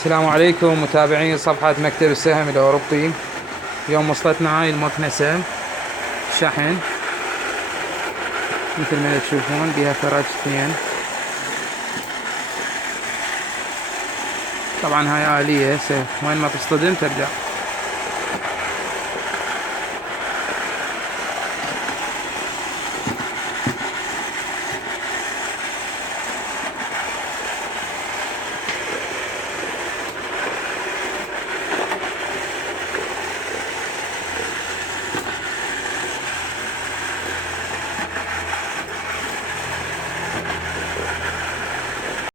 السلام عليكم متابعين صفحة مكتب السهم الأوروبي. اليوم وصلتنا هاي المكنسة شحن مثل ما تشوفون، بها فراشتين. طبعا هاي آلية، وين ما تصطدم ترجع.